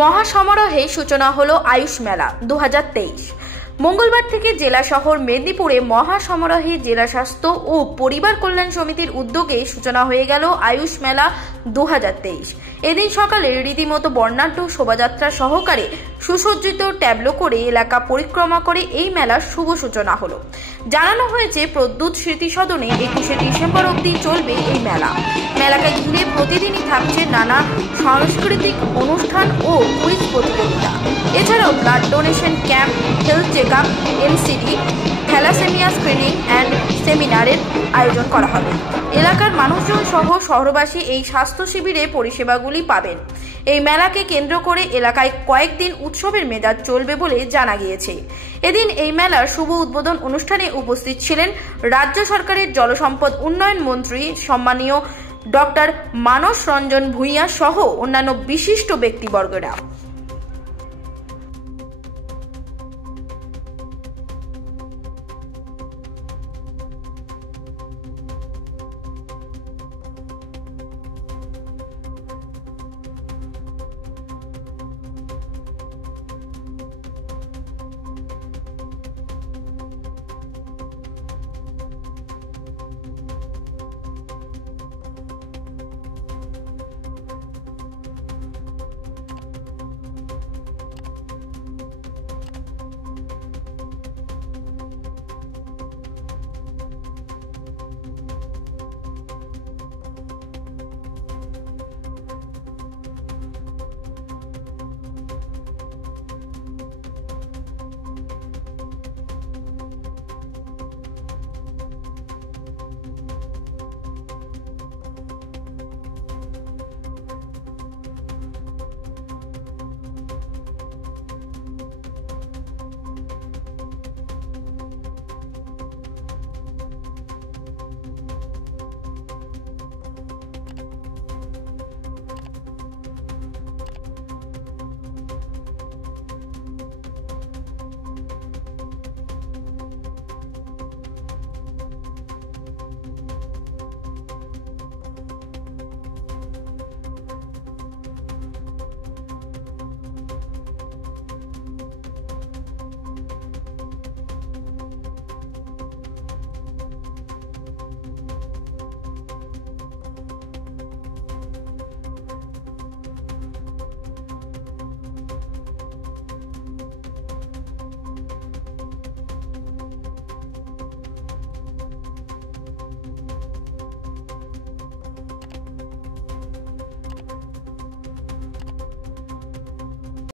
মহাসমারোহে সূচনা হলো আয়ুষ মেলা 2023। মঙ্গলবার থেকে জেলা শহর মেদিনীপুরে মহাসমারোহে জেলা স্বাস্থ্য ও পরিবার কল্যাণ সমিতির উদ্যোগে সূচনা হয়ে গেল আয়ুষ মেলা 2023। এদিন সকালে রীতিমতো বর্ণাঢ্য শোভাযাত্রা সহকারে সুসজ্জিত ট্যাবলো করে এলাকা পরিক্রমা করে এই মেলার শুভ সূচনা হলো। জানানো হয়েছে প্রদ্যুৎ স্মৃতি সদনে 21শে ডিসেম্বর অবধি চলবে এই মেলা। মেলাকে ঘিরে প্রতিদিনই থাকছে নানা সাংস্কৃতিক অনুষ্ঠান ও কুইজ প্রতিযোগিতা। এছাড়াও blood donation camp, health checkup, NCD, thalassaemia screening and সেমিনারের আয়োজন করা হবে। এলাকার মানুষজন সহ শহরবাসী এই স্বাস্থ্য শিবিরে পরিষেবাগুলি পাবেন। এই মেলাকে কেন্দ্র করে এলাকায় কয়েকদিন উৎসবের মেজাজ চলবে বলে জানা গিয়েছে। এদিন এই মেলার শুভ উদ্বোধন অনুষ্ঠানে উপস্থিত ছিলেন রাজ্য সরকারের জলসম্পদ উন্নয়ন মন্ত্রী সম্মানীয় ডক্টর মানস রঞ্জন ভূঁইয়া সহ অন্যান্য বিশিষ্ট ব্যক্তিবর্গরা।